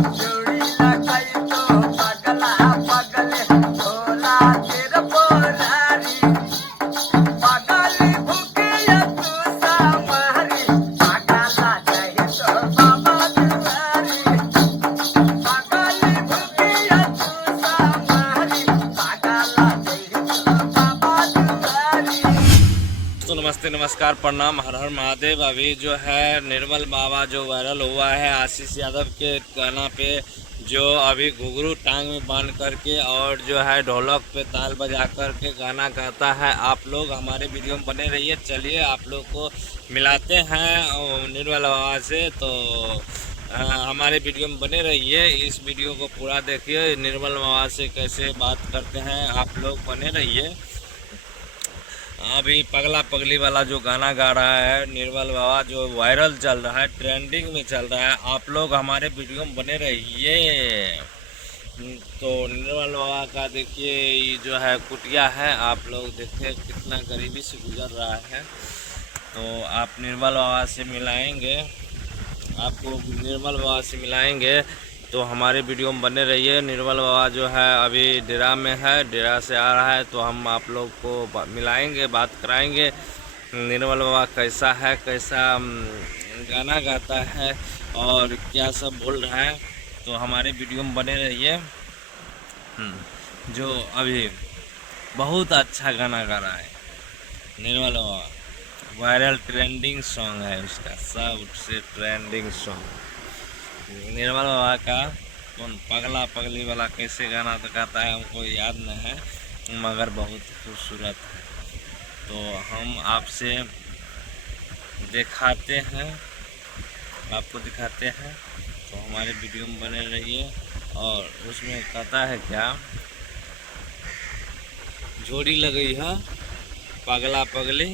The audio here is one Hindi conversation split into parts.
तो नमस्ते नमस्कार प्रणाम हर हर महादेव। अभी जो है निर्मल बाबा जो वायरल हुआ है आशीष यादव के गाना पे, जो अभी घुंघरू टांग में बांध करके और जो है ढोलक पे ताल बजा करके गाना गाता है। आप लोग हमारे वीडियो में बने रहिए। चलिए आप लोग को मिलाते हैं निर्मल बाबा से, तो हमारे वीडियो में बने रहिए। इस वीडियो को पूरा देखिए, निर्मल बाबा से कैसे बात करते हैं। आप लोग बने रहिए। अभी पगला पगली वाला जो गाना गा रहा है निर्मल बाबा, जो वायरल चल रहा है, ट्रेंडिंग में चल रहा है। आप लोग हमारे वीडियो में बने रहिए। तो निर्मल बाबा का देखिए, ये जो है कुटिया है, आप लोग देखिए कितना गरीबी से गुजर रहा है। तो आप निर्मल बाबा से मिलाएंगे, आपको निर्मल बाबा से मिलाएंगे, तो हमारे वीडियो में बने रहिए। निर्मल बाबा जो है अभी डेरा में है, डेरा से आ रहा है, तो हम आप लोग को मिलाएंगे, बात कराएंगे निर्मल बाबा कैसा है, कैसा गाना गाता है और क्या सब बोल रहा है। तो हमारे वीडियो में बने रहिए। जो अभी बहुत अच्छा गाना गा रहा है निर्मल बाबा, वायरल ट्रेंडिंग सॉन्ग है उसका, सबसे ट्रेंडिंग सॉन्ग निर्मल बाबा का। कौन पगला पगली वाला कैसे गाना तो गाता है हमको याद नहीं है, मगर बहुत खूबसूरत है। तो हम आपसे दिखाते हैं, आपको दिखाते हैं, तो हमारे वीडियो में बने रहिए। और उसमें कहता है क्या, जोड़ी लगई है पगला पगली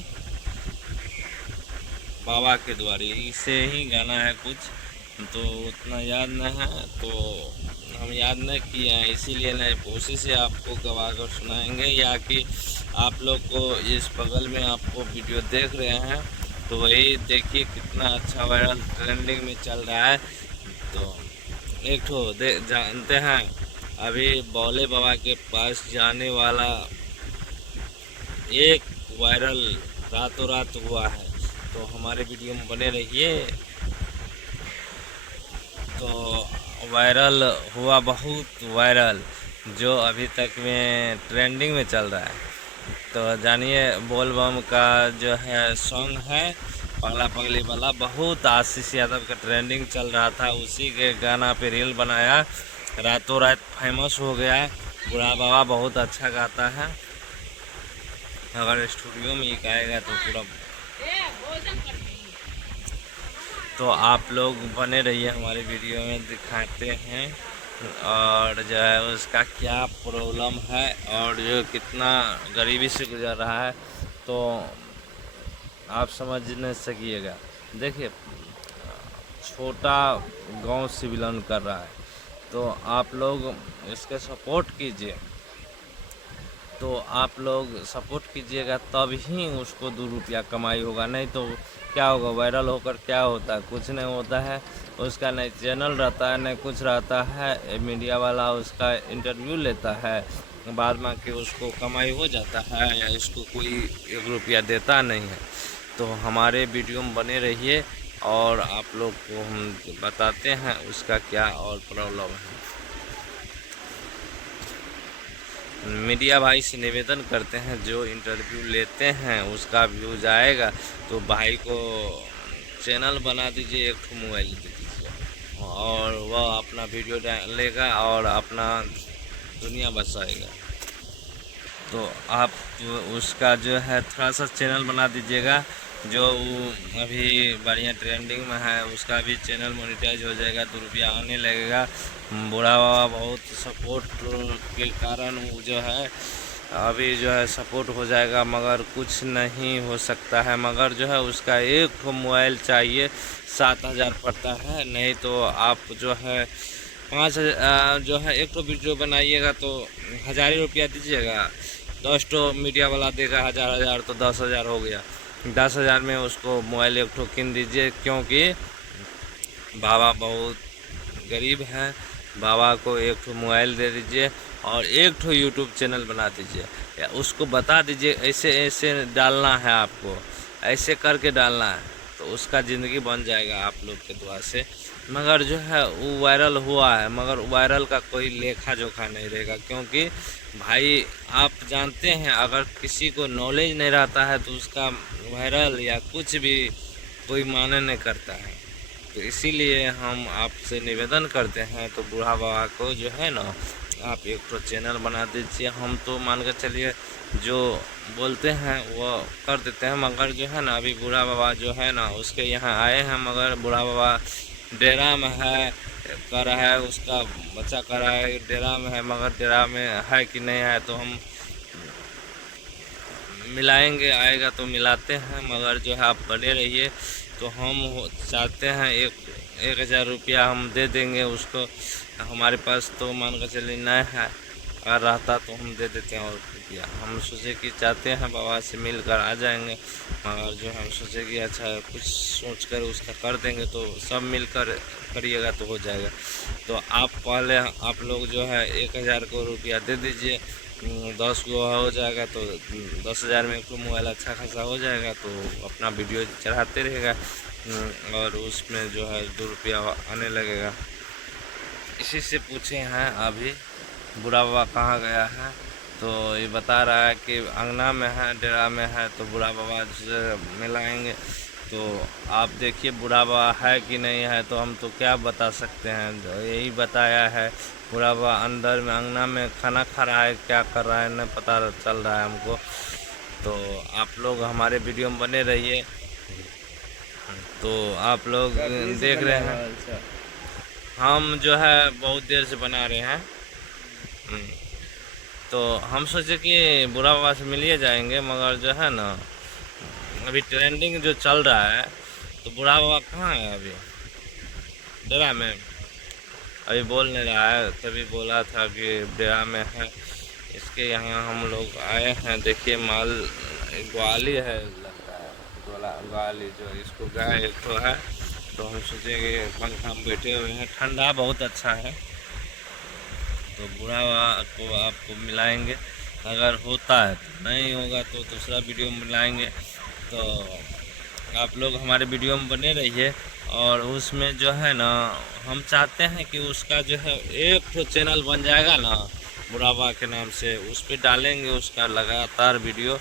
बाबा के द्वारे, इसे ही गाना है कुछ, तो उतना याद नहीं है, तो हम याद नहीं किए हैं, इसीलिए नहीं उसी से आपको गवा कर सुनाएंगे। या कि आप लोग को इस बगल में आपको वीडियो देख रहे हैं, तो वही देखिए कितना अच्छा वायरल ट्रेंडिंग में चल रहा है। तो एक ठो जानते हैं, अभी भोले बाबा के पास जाने वाला एक वायरल रातों रात हुआ है। तो हमारे वीडियो में बने रहिए। तो वायरल हुआ, बहुत वायरल, जो अभी तक में ट्रेंडिंग में चल रहा है। तो जानिए, बोल बम का जो है सॉन्ग है पगला पगली वाला, बहुत आशीष यादव का ट्रेंडिंग चल रहा था, उसी के गाना पे रील बनाया, रातों रात फेमस हो गया। बूढ़ा बाबा बहुत अच्छा गाता है, अगर स्टूडियो में ही गाएगा तो पूरा। तो आप लोग बने रहिए, हमारे वीडियो में दिखाते हैं और जो है उसका क्या प्रॉब्लम है और जो कितना गरीबी से गुजर रहा है, तो आप समझ नहीं सकिएगा। देखिए, छोटा गांव से बिलोंग कर रहा है, तो आप लोग इसके सपोर्ट कीजिए। तो आप लोग सपोर्ट कीजिएगा तब ही उसको 2 रुपया कमाई होगा, नहीं तो क्या होगा, वायरल होकर क्या होता है, कुछ नहीं होता है। उसका नहीं चैनल रहता है, नहीं कुछ रहता है, मीडिया वाला उसका इंटरव्यू लेता है, बाद में कि उसको कमाई हो जाता है या इसको कोई 1 रुपया देता नहीं है। तो हमारे वीडियो में बने रहिए और आप लोग को हम बताते हैं उसका क्या और प्रॉब्लम है। मीडिया भाई से निवेदन करते हैं, जो इंटरव्यू लेते हैं उसका व्यूज आएगा तो भाई को चैनल बना दीजिए, एक मोबाइल दे दीजिए और वह अपना वीडियो डालेगा और अपना दुनिया बसाएगा। तो आप उसका जो है थोड़ा सा चैनल बना दीजिएगा, जो अभी बढ़िया ट्रेंडिंग में है, उसका भी चैनल मोनेटाइज हो जाएगा, 2 रुपया आने लगेगा। बूढ़ा बाबा बहुत सपोर्ट के कारण वो जो है अभी जो है सपोर्ट हो जाएगा, मगर कुछ नहीं हो सकता है। मगर जो है उसका एक ठो मोबाइल चाहिए, 7,000 पड़ता है, नहीं तो आप जो है 5,000 जो है एक ठो वीडियो बनाइएगा तो 1,000 रुपया दीजिएगा, 10 ठो मीडिया वाला देगा 1,000 तो 10,000 हो गया। 10,000 में उसको मोबाइल एक ठो किन दीजिए, क्योंकि बाबा बहुत गरीब हैं, बाबा को एक ठो मोबाइल दे दीजिए और एक ठो यूट्यूब चैनल बना दीजिए, या उसको बता दीजिए ऐसे ऐसे डालना है, आपको ऐसे करके डालना है, तो उसका ज़िंदगी बन जाएगा आप लोग के दुआ से। मगर जो है वो वायरल हुआ है, मगर वायरल का कोई लेखा जोखा नहीं रहेगा, क्योंकि भाई आप जानते हैं अगर किसी को नॉलेज नहीं रहता है तो उसका वायरल या कुछ भी कोई माने नहीं करता है। तो इसीलिए हम आपसे निवेदन करते हैं, तो बूढ़ा बाबा को जो है ना आप एक तो चैनल बना दीजिए। हम तो मान कर चलिए जो बोलते हैं वो कर देते हैं, मगर जो है ना अभी बूढ़ा बाबा जो है ना उसके यहाँ आए हैं, मगर बूढ़ा बाबा डेरा में है, कर रहा है, उसका बच्चा कर रहा है डेरा में है, मगर डेरा में है कि नहीं है तो हम मिलाएंगे, आएगा तो मिलाते हैं। मगर जो है आप बने रहिए, तो हम चाहते हैं 1,000 रुपया हम दे देंगे उसको। हमारे पास तो मान कर चलिए नहीं है, अगर रहता तो हम दे देते हैं और रुपया। हम सोचे कि चाहते हैं बाबा से मिलकर आ जाएंगे, मगर जो हम सोचे कि अच्छा कुछ सोच कर उसका कर देंगे, तो सब मिलकर करिएगा तो हो जाएगा। तो आप पहले आप लोग जो है 1,000 को रुपया दे दीजिए, 10 गो हो जाएगा तो 10,000 में एक तो मोबाइल अच्छा खासा हो जाएगा, तो अपना वीडियो चढ़ाते रहेगा और उसमें जो है 2 रुपया आने लगेगा। इसी से पूछे हैं अभी बूढ़ा बाबा कहाँ गया है, तो ये बता रहा है कि अंगना में है, डेरा में है, तो बूढ़ा बाबा से मिलाएंगे। तो आप देखिए बूढ़ा बाबा है कि नहीं है, तो हम तो क्या बता सकते हैं, यही बताया है बूढ़ा बाबा अंदर में अंगना में खाना खा रहा है, क्या कर रहा है नहीं पता चल रहा है हमको। तो आप लोग हमारे वीडियो में बने रहिए। तो आप लोग देख रहे हैं हम जो है बहुत देर से बना रहे हैं। तो हम सोचे कि बूढ़ा बाबा से मिलिए जाएंगे, मगर जो है ना अभी ट्रेंडिंग जो चल रहा है, तो बूढ़ा बाबा कहाँ है अभी, डेरा में अभी बोल नहीं रहा है, तभी बोला था कि डेरा में है। इसके यहाँ हम लोग आए हैं, देखिए माल ग्वाली है, लगता है ग्वाली जो इसको गाय एक तो है, तो हम सोचे कि पंखा में बैठे हुए हैं, ठंडा बहुत अच्छा है। तो बूढ़ा को आपको मिलाएंगे, अगर होता है तो, नहीं होगा तो दूसरा वीडियो में मिलाएंगे। तो आप लोग हमारे वीडियो में बने रहिए, और उसमें जो है ना हम चाहते हैं कि उसका जो है एक तो चैनल बन जाएगा ना बूढ़ा बाबा के नाम से, उस पर डालेंगे उसका लगातार वीडियो।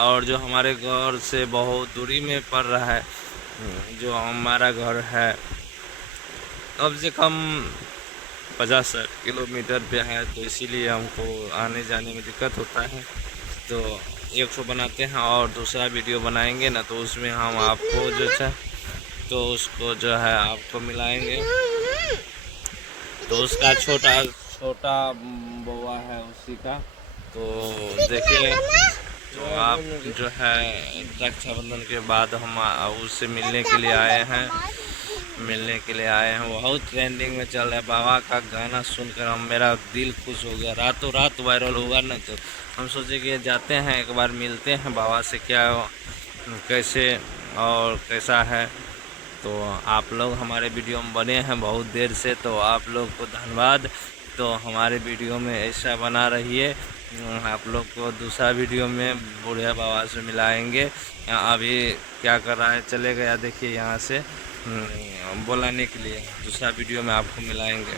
और जो हमारे घर से बहुत दूरी में पड़ रहा है, जो हमारा घर है कम से कम 50-60 किलोमीटर पे है, तो इसीलिए हमको आने जाने में दिक्कत होता है। तो एक ठो बनाते हैं और दूसरा वीडियो बनाएंगे ना, तो उसमें हम आपको जो है तो उसको जो है आपको मिलाएंगे। तो उसका छोटा बउआ है उसी का, तो देखिए तो आप जो है रक्षाबंधन के बाद हम उससे मिलने के लिए आए हैं, बहुत ट्रेंडिंग में चल रहा है। बाबा का गाना सुनकर मेरा दिल खुश हो गया, रातों रात वायरल होगा ना, तो हम सोचे कि जाते हैं एक बार मिलते हैं बाबा से, क्या कैसे और कैसा है। तो आप लोग हमारे वीडियो में बने हैं बहुत देर से, तो आप लोग को धन्यवाद। तो हमारे वीडियो में ऐसा बना रहिए, आप लोग को दूसरा वीडियो में बूढ़े बाबा से मिलाएंगे। अभी क्या कर रहा है, चले गया देखिए यहाँ से बुलाने के लिए, दूसरा वीडियो में आपको मिलाएंगे।